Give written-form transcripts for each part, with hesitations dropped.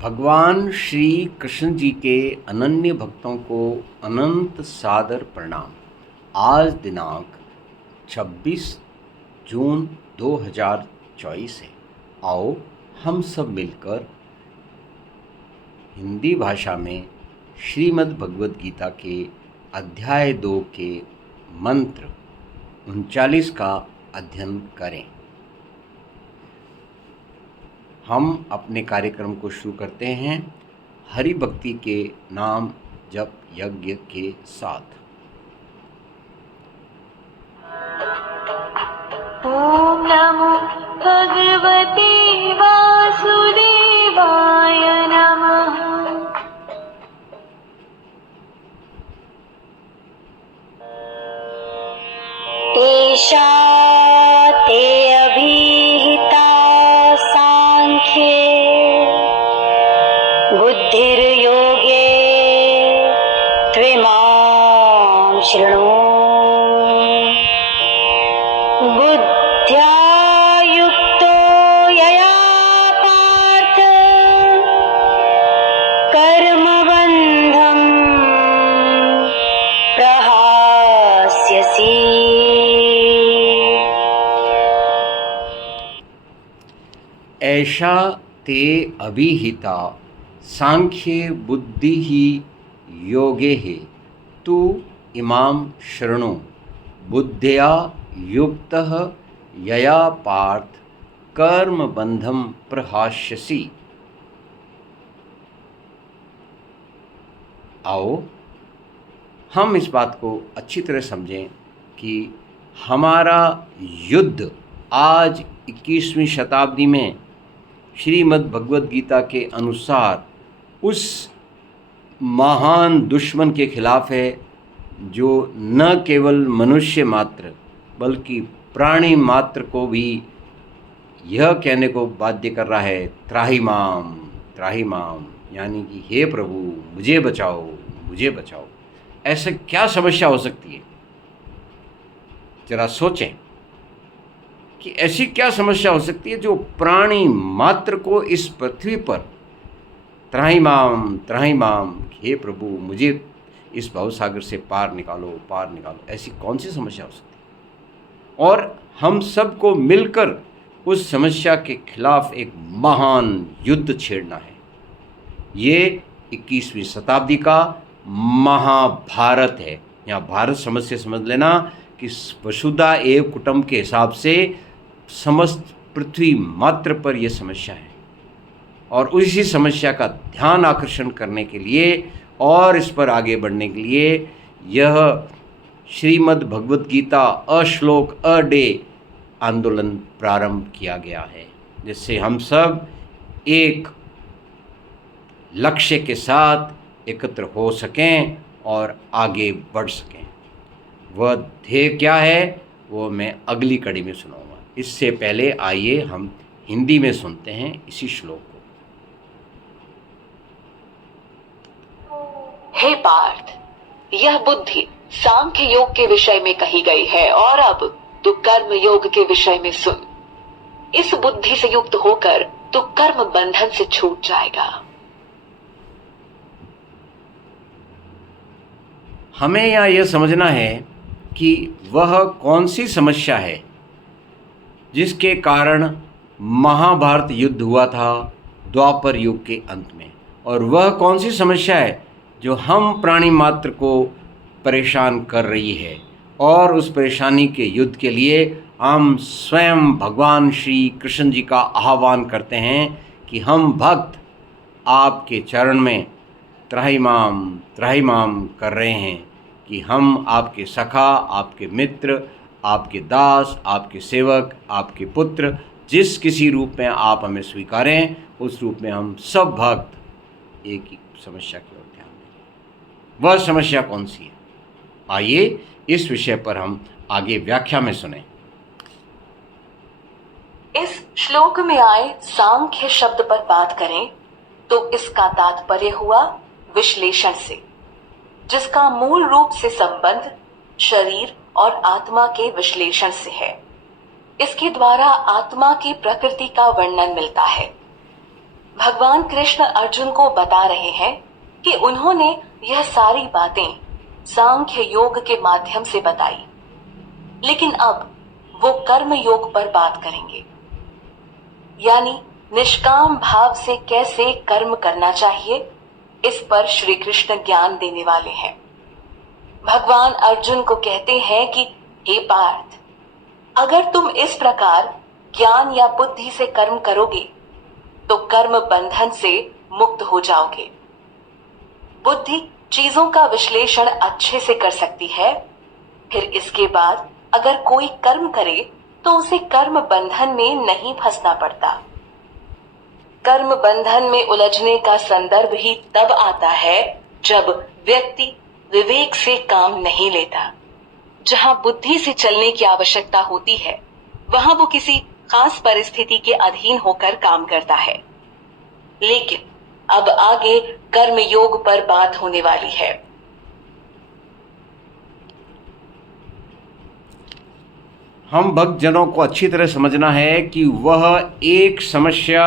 भगवान श्री कृष्ण जी के अनन्य भक्तों को अनंत सादर प्रणाम। आज दिनांक 26 जून 2024 है। आओ हम सब मिलकर हिंदी भाषा में श्रीमद् भगवद गीता के अध्याय 2 के मंत्र 39 का अध्ययन करें। हम अपने कार्यक्रम को शुरू करते हैं हरि भक्ति के नाम जप यज्ञ के साथ। ओम नमो भगवते वासुदेवाय नमः। एषा ते अभिहिता सांख्ये बुद्धिर्योगे त्विमां शृणु। बुद्ध्या युक्तो यया पार्थ कर्मबन्धं प्रहास्यसि। ऐषा ते अभिहिता सांख्ये बुद्धि ही योगे है तु इमाम शृणु। बुद्ध्या युक्तः यया पार्थ कर्म बंधम प्रहास्यसि। आओ हम इस बात को अच्छी तरह समझें कि हमारा युद्ध आज 21वीं शताब्दी में श्रीमद् भगवद गीता के अनुसार उस महान दुश्मन के खिलाफ है जो न केवल मनुष्य मात्र बल्कि प्राणी मात्र को भी यह कहने को बाध्य कर रहा है त्राहिमाम त्राहिमाम, यानी कि हे प्रभु मुझे बचाओ मुझे बचाओ। ऐसे क्या समस्या हो सकती है? जरा सोचें कि ऐसी क्या समस्या हो सकती है जो प्राणी मात्र को इस पृथ्वी पर त्राहिमाम त्राहिमाम, हे प्रभु मुझे इस भवसागर से पार निकालो पार निकालो। ऐसी कौन सी समस्या हो सकती है? और हम सबको मिलकर उस समस्या के खिलाफ एक महान युद्ध छेड़ना है। ये 21वीं शताब्दी का महाभारत है। यहाँ भारत समझ से समझ लेना कि वसुधा एव कुटुंब के हिसाब से समस्त पृथ्वी मात्र पर यह समस्या है, और उसी समस्या का ध्यान आकर्षण करने के लिए और इस पर आगे बढ़ने के लिए यह श्रीमद् भगवद गीता अश्लोक अडे आंदोलन प्रारंभ किया गया है, जिससे हम सब एक लक्ष्य के साथ एकत्र हो सकें और आगे बढ़ सकें। वह ध्येय क्या है वो मैं अगली कड़ी में सुनाऊंगा। इससे पहले आइए हम हिंदी में सुनते हैं इसी श्लोक को। हे पार्थ, यह बुद्धि सांख्य योग के विषय में कही गई है और अब तू कर्म योग के विषय में सुन। इस बुद्धि से युक्त होकर तू कर्म बंधन से छूट जाएगा। हमें यहाँ यह समझना है कि वह कौन सी समस्या है जिसके कारण महाभारत युद्ध हुआ था द्वापर युग के अंत में, और वह कौन सी समस्या है जो हम प्राणी मात्र को परेशान कर रही है। और उस परेशानी के युद्ध के लिए हम स्वयं भगवान श्री कृष्ण जी का आह्वान करते हैं कि हम भक्त आपके चरण में त्राहिमाम त्राहिमाम कर रहे हैं कि हम आपके सखा, आपके मित्र, आपके दास, आपके सेवक, आपके पुत्र, जिस किसी रूप में आप हमें स्वीकारें उस रूप में हम सब भक्त एक ही समस्या की ओर ध्यान दें। वह समस्या कौन सी है? आइए इस विषय पर हम आगे व्याख्या में सुनें। इस श्लोक में आए सांख्य शब्द पर बात करें तो इसका तात्पर्य हुआ विश्लेषण से, जिसका मूल रूप से संबंध शरीर और आत्मा के विश्लेषण से है। इसके द्वारा आत्मा की प्रकृति का वर्णन मिलता है। भगवान कृष्ण अर्जुन को बता रहे हैं कि उन्होंने यह सारी बातें सांख्य योग के माध्यम से बताई, लेकिन अब वो कर्म योग पर बात करेंगे, यानी निष्काम भाव से कैसे कर्म करना चाहिए, इस पर श्री कृष्ण ज्ञान देने वाले हैं। भगवान अर्जुन को कहते हैं कि हे पार्थ, अगर तुम इस प्रकार ज्ञान या बुद्धि से कर्म करोगे तो कर्म बंधन से मुक्त हो जाओगे। बुद्धि चीजों का विश्लेषण अच्छे से कर सकती है, फिर इसके बाद अगर कोई कर्म करे तो उसे कर्म बंधन में नहीं फंसना पड़ता। कर्म बंधन में उलझने का संदर्भ ही तब आता है जब व्यक्ति विवेक से काम नहीं लेता। जहां बुद्धि से चलने की आवश्यकता होती है, वहां वो किसी खास परिस्थिति के अधीन होकर काम करता है। लेकिन अब आगे कर्म योग पर बात होने वाली है। हम भक्तजनों को अच्छी तरह समझना है कि वह एक समस्या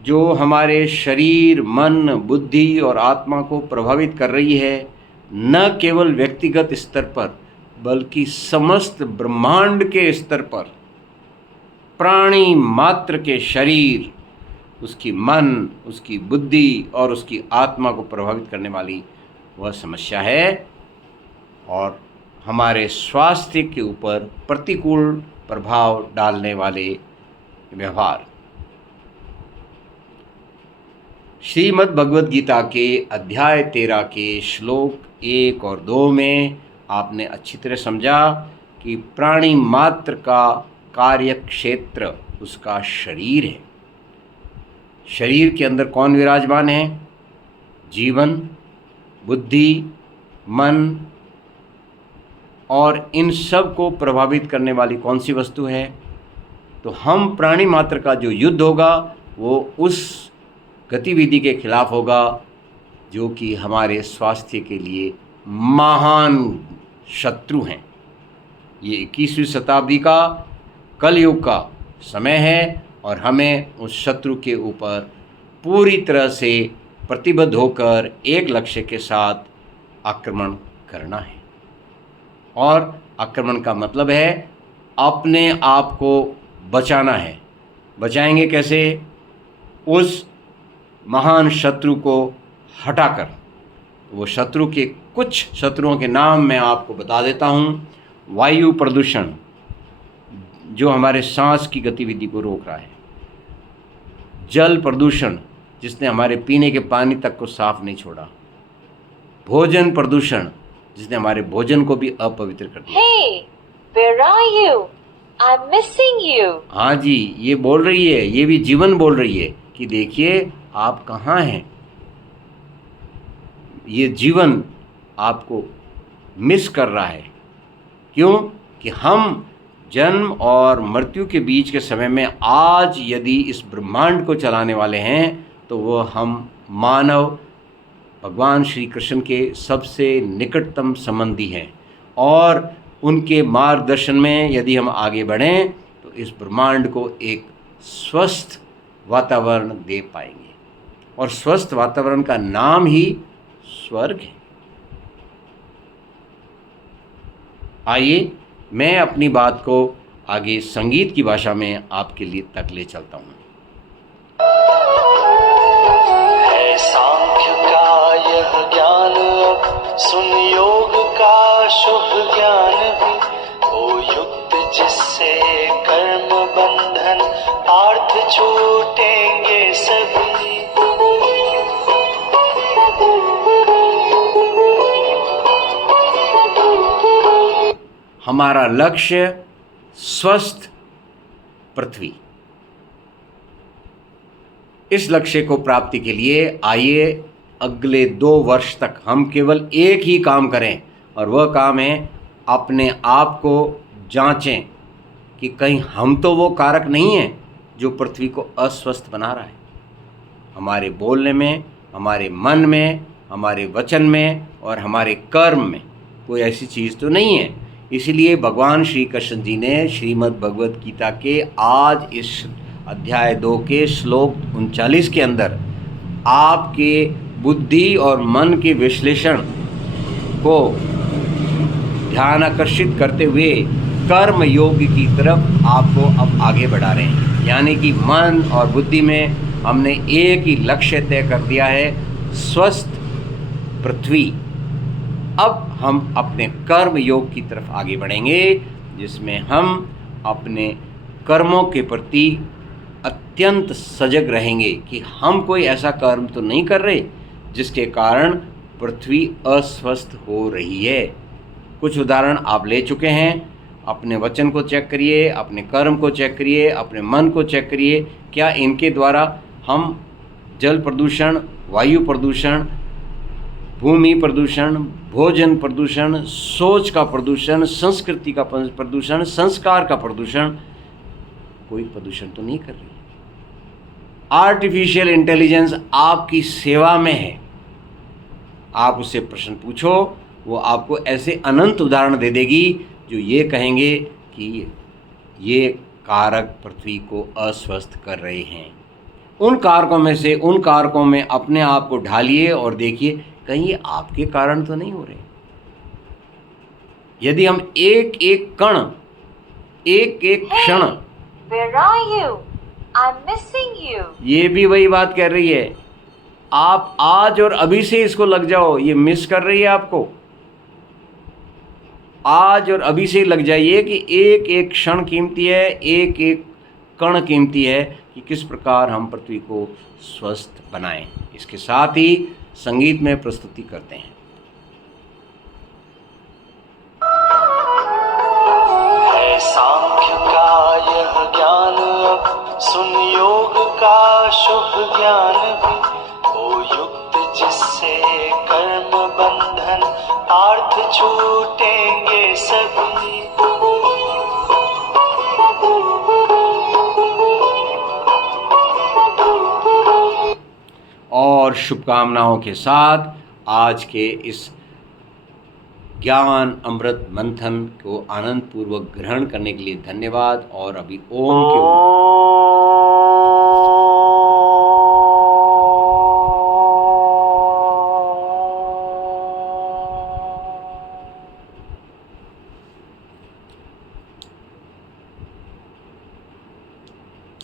जो हमारे शरीर, मन, बुद्धि और आत्मा को प्रभावित कर रही है, न केवल व्यक्तिगत स्तर पर बल्कि समस्त ब्रह्मांड के स्तर पर, प्राणी मात्र के शरीर, उसकी मन, उसकी बुद्धि और उसकी आत्मा को प्रभावित करने वाली वह समस्या है और हमारे स्वास्थ्य के ऊपर प्रतिकूल प्रभाव डालने वाले व्यवहार। श्रीमद् भगवद गीता के अध्याय 13 के श्लोक 1 और 2 में आपने अच्छी तरह समझा कि प्राणी मात्र का कार्य क्षेत्र उसका शरीर है। शरीर के अंदर कौन विराजमान है? जीवन, बुद्धि, मन, और इन सब को प्रभावित करने वाली कौन सी वस्तु है? तो हम प्राणी मात्र का जो युद्ध होगा वो उस गतिविधि के खिलाफ होगा जो कि हमारे स्वास्थ्य के लिए महान शत्रु हैं। ये 21वीं शताब्दी का कलयुग का समय है और हमें उस शत्रु के ऊपर पूरी तरह से प्रतिबद्ध होकर एक लक्ष्य के साथ आक्रमण करना है। और आक्रमण का मतलब है अपने आप को बचाना है। बचाएंगे कैसे? उस महान शत्रु को हटाकर। वो शत्रु के कुछ शत्रुओं के नाम मैं आपको बता देता हूँ। वायु प्रदूषण जो हमारे सांस की गतिविधि को रोक रहा है, जल प्रदूषण जिसने हमारे पीने के पानी तक को साफ नहीं छोड़ा, भोजन प्रदूषण जिसने हमारे भोजन को भी अपवित्र कर दिया। Hey, where are you? I'm missing you. हाँ जी, ये बोल रही है, ये भी जीवन बोल रही है कि देखिए आप कहाँ हैं। ये जीवन आपको मिस कर रहा है। क्यों? कि हम जन्म और मृत्यु के बीच के समय में आज यदि इस ब्रह्मांड को चलाने वाले हैं तो वो हम मानव भगवान श्री कृष्ण के सबसे निकटतम संबंधी हैं और उनके मार्गदर्शन में यदि हम आगे बढ़ें तो इस ब्रह्मांड को एक स्वस्थ वातावरण दे पाएंगे। और स्वस्थ वातावरण का नाम ही स्वर्ग है। आइए मैं अपनी बात को आगे संगीत की भाषा में आपके लिए तक ले चलता हूँ। है सांख्य का यह ज्ञान, अब सुन योग का शुभ ज्ञान भी। ओ युक्त जिससे कर्म बंधन पार्थ छूटेंगे सभी। हमारा लक्ष्य स्वस्थ पृथ्वी। इस लक्ष्य को प्राप्ति के लिए आइए अगले 2 वर्ष तक हम केवल एक ही काम करें और वह काम है अपने आप को जांचें कि कहीं हम तो वो कारक नहीं हैं जो पृथ्वी को अस्वस्थ बना रहा है। हमारे बोलने में, हमारे मन में, हमारे वचन में और हमारे कर्म में कोई ऐसी चीज़ तो नहीं है। इसलिए भगवान श्री कृष्ण जी ने श्रीमद् भगवद गीता के आज इस अध्याय 2 के श्लोक 39 के अंदर आपके बुद्धि और मन के विश्लेषण को ध्यान आकर्षित करते हुए कर्म योग की तरफ आपको अब आगे बढ़ा रहे हैं। यानी कि मन और बुद्धि में हमने एक ही लक्ष्य तय कर दिया है, स्वस्थ पृथ्वी। अब हम अपने कर्म योग की तरफ आगे बढ़ेंगे, जिसमें हम अपने कर्मों के प्रति अत्यंत सजग रहेंगे कि हम कोई ऐसा कर्म तो नहीं कर रहे जिसके कारण पृथ्वी अस्वस्थ हो रही है। कुछ उदाहरण आप ले चुके हैं। अपने वचन को चेक करिए, अपने कर्म को चेक करिए, अपने मन को चेक करिए। क्या इनके द्वारा हम जल प्रदूषण, वायु प्रदूषण, भूमि प्रदूषण, भोजन प्रदूषण, सोच का प्रदूषण, संस्कृति का प्रदूषण, संस्कार का प्रदूषण, कोई प्रदूषण तो नहीं कर रही? आर्टिफिशियल इंटेलिजेंस आपकी सेवा में है। आप उससे प्रश्न पूछो, वो आपको ऐसे अनंत उदाहरण दे देगी जो ये कहेंगे कि ये कारक पृथ्वी को अस्वस्थ कर रहे हैं। उन कारकों में से उन कारकों में अपने आप को ढालिए और देखिए कहीं ये आपके कारण तो नहीं हो रहे। यदि हम एक एक कण, एक एक क्षण, Where are you? I'm missing you. ये भी वही बात कह रही है। आप आज और अभी से इसको लग जाओ, ये मिस कर रही है आपको। आज और अभी से लग जाइए कि एक एक क्षण कीमती है, एक एक कण कीमती है कि किस प्रकार हम पृथ्वी को स्वस्थ बनाएं। इसके साथ ही संगीत में प्रस्तुति करते हैं। है सांख्य का यह ज्ञान अब सुन योग का शुभ ज्ञान भी, ओ युक्त जिससे कर्म बंधन पार्थ छूटेंगे सभी। और शुभकामनाओं के साथ आज के इस ज्ञान अमृत मंथन को आनंद पूर्वक ग्रहण करने के लिए धन्यवाद। और अभी ओम के